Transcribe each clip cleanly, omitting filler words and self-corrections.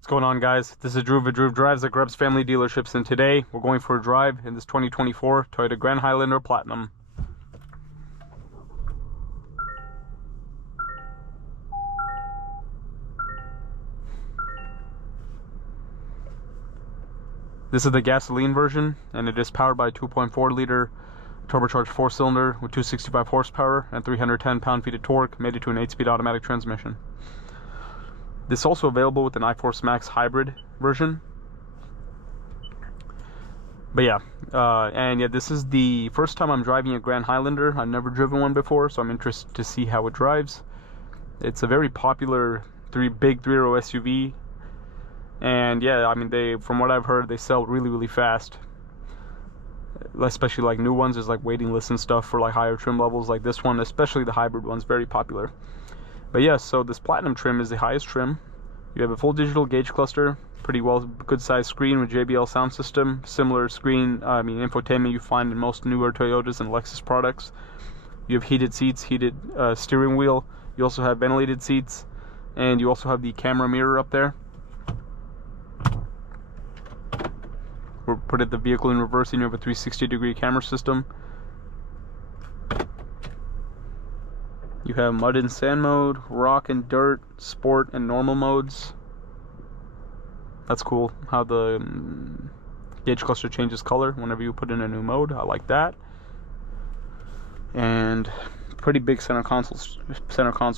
What's going on, guys? This is Drew with Drew Drives at Grubbs Family Dealerships, and today we're going for a drive in this 2024 Toyota Grand Highlander Platinum. This is the gasoline version, and it is powered by a 2.4 liter turbocharged 4-cylinder with 265 horsepower and 310 pound-feet of torque, mated to an 8-speed automatic transmission. This is also available with an iForce Max hybrid version. But yeah, this is the first time I'm driving a Grand Highlander. I've never driven one before, so I'm interested to see how it drives. It's a very popular big three-row SUV, and yeah, I mean, from what I've heard, they sell really fast. Especially like new ones, there's like waiting lists and stuff for like higher trim levels. Like this one, especially the hybrid one's very popular. But yeah, so this Platinum trim is the highest trim. You have a full digital gauge cluster, good sized screen with JBL sound system, similar infotainment you find in most newer Toyotas and Lexus products. You have heated seats, heated steering wheel. You also have ventilated seats, and you also have the camera mirror up there. We'll put the vehicle in reverse, and you have a 360-degree camera system. You have mud and sand mode, rock and dirt, sport, and normal modes. That's cool how the gauge cluster changes color whenever you put in a new mode. I like that. And pretty big center console.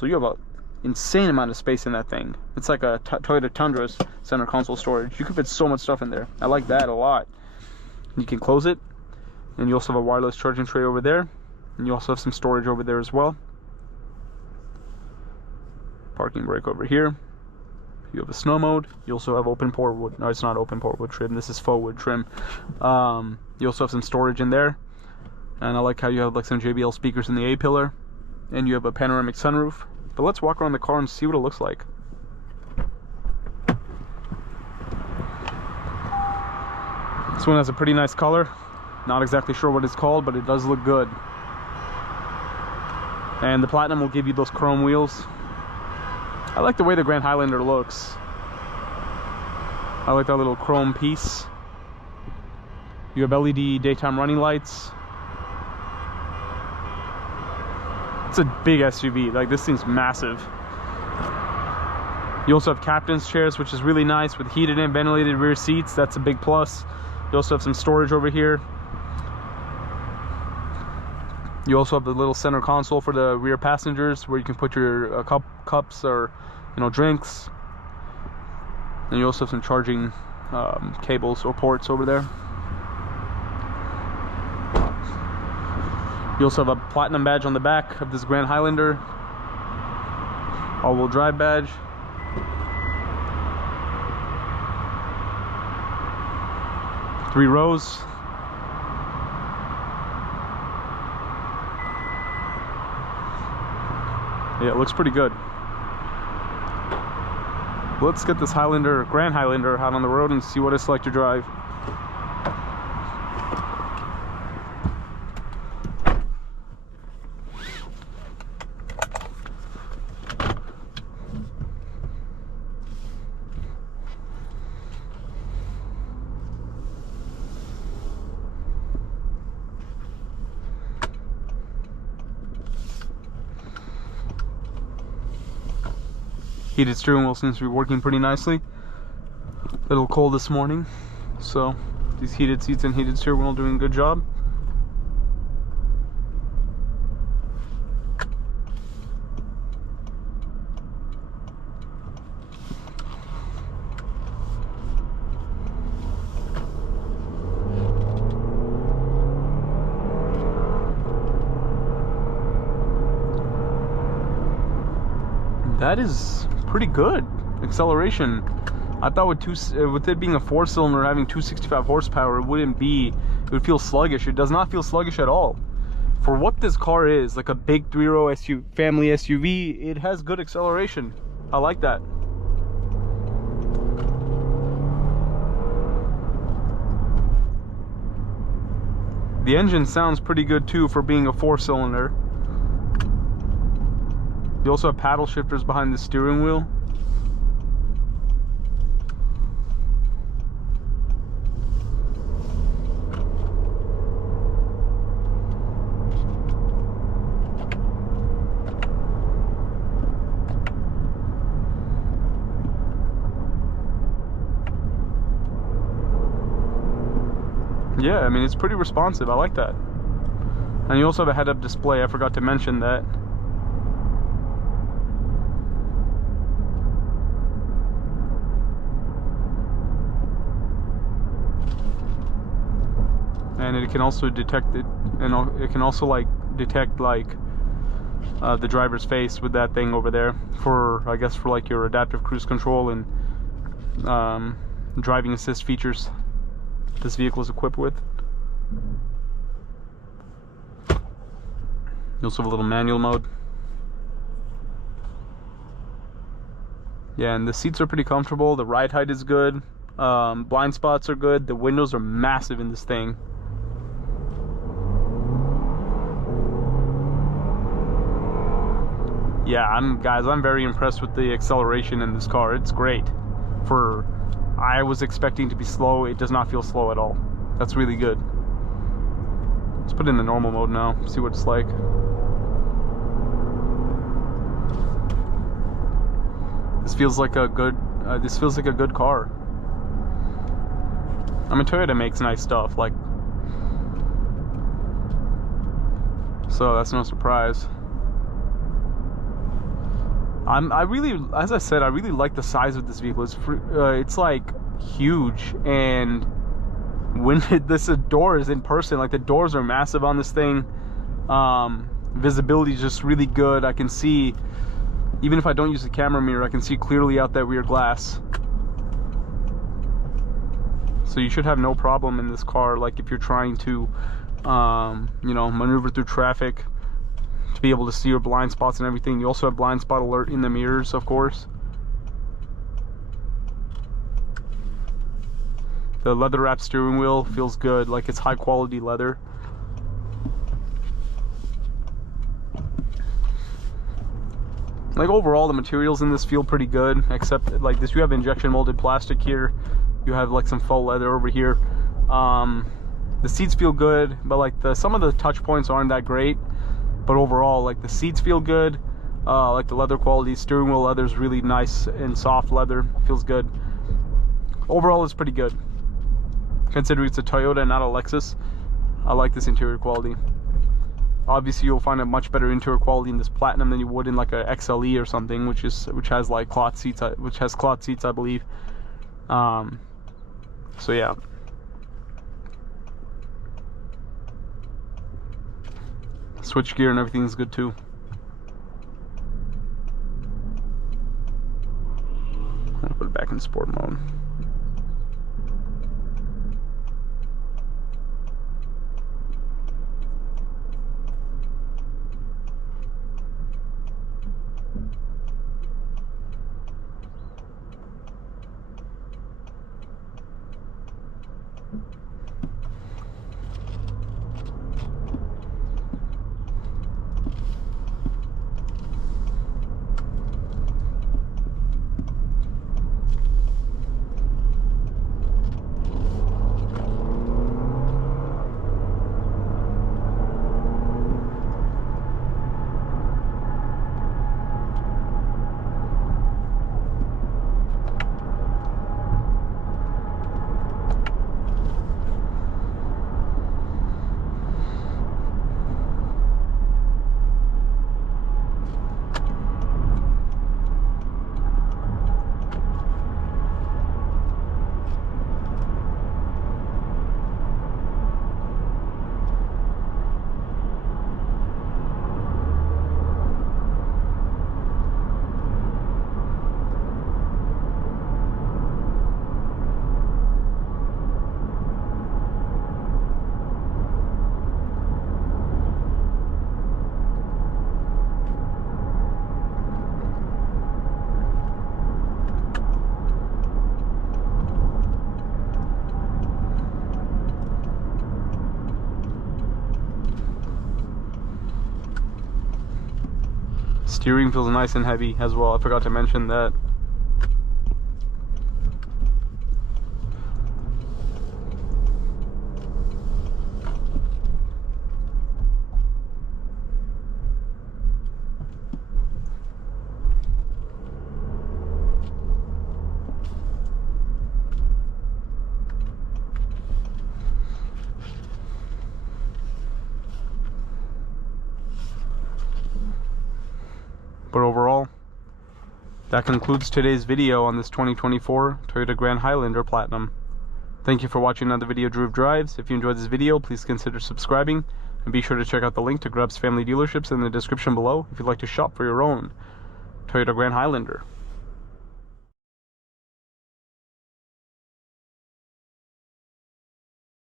You have an insane amount of space in that thing. It's like a Toyota Tundra's center console storage. You can fit so much stuff in there. I like that a lot. You can close it, and you also have a wireless charging tray over there, and you also have some storage over there as well. Parking brake over here. You have a snow mode. You also have open port wood. No, it's not open port wood trim. This is faux wood trim. You also have some storage in there, and I like how you have like some JBL speakers in the A-pillar, and you have a panoramic sunroof. But let's walk around the car and see what it looks like. This one has a pretty nice color. Not exactly sure what it's called, but it does look good. And the Platinum will give you those chrome wheels. I like the way the Grand Highlander looks. I like that little chrome piece. You have LED daytime running lights. It's a big SUV. Like, this thing's massive. You also have captain's chairs, which is really nice, with heated and ventilated rear seats. That's a big plus. You also have some storage over here. You also have the little center console for the rear passengers, where you can put your cups or drinks. And you also have some charging cables or ports over there. You also have a Platinum badge on the back of this Grand Highlander. All-wheel drive badge. Three rows. Yeah, it looks pretty good. Let's get this Grand Highlander out on the road and see what it's like to drive. Heated steering wheel seems to be working pretty nicely. A little cold this morning, so these heated seats and heated steering wheel are doing a good job. That is pretty good acceleration. I thought with it being a 4-cylinder having 265 horsepower, it would feel sluggish. It does not feel sluggish at all. For what this car is, like a big three-row family SUV, it has good acceleration. I like that. The engine sounds pretty good too for being a 4-cylinder. You also have paddle shifters behind the steering wheel. Yeah, I mean, it's pretty responsive. I like that. And you also have a head-up display. I forgot to mention that. And it can also detect it, and it can also like detect like the driver's face with that thing over there for, I guess, for like your adaptive cruise control and driving assist features this vehicle is equipped with. You also have a little manual mode. Yeah, and the seats are pretty comfortable. The ride height is good. Blind spots are good. The windows are massive in this thing. Yeah, I'm very impressed with the acceleration in this car. It's great. I was expecting to be slow. It does not feel slow at all. That's really good. Let's put it in the normal mode now, see what it's like. This feels like a good car. I mean, Toyota makes nice stuff, like, so that's no surprise. As I said, I really like the size of this vehicle. It's like huge, and when this door is in person, like the doors are massive on this thing. Visibility is just really good. I can see, even if I don't use the camera mirror, I can see clearly out that rear glass. So you should have no problem in this car, like if you're trying to, you know, maneuver through traffic, to be able to see your blind spots and everything. You also have blind spot alert in the mirrors, of course. The leather wrapped steering wheel feels good, like it's high quality leather. Like overall, the materials in this feel pretty good, except like this, you have injection molded plastic here. You have like some faux leather over here. The seats feel good, but like some of the touch points aren't that great. But overall, like the seats feel good. Like the leather quality, steering wheel leather is really nice and soft leather. Feels good. Overall, it's pretty good. Considering it's a Toyota and not a Lexus, I like this interior quality. Obviously, you'll find a much better interior quality in this Platinum than you would in like a XLE or something, which has like cloth seats, I believe. So yeah. Switch gear and everything is good too. I'm gonna put it back in sport mode. Steering feels nice and heavy as well. I forgot to mention that. But overall, that concludes today's video on this 2024 Toyota Grand Highlander Platinum. Thank you for watching another video of Drew Drives. If you enjoyed this video, please consider subscribing, and be sure to check out the link to Grubb's family dealerships in the description below if you'd like to shop for your own Toyota Grand Highlander.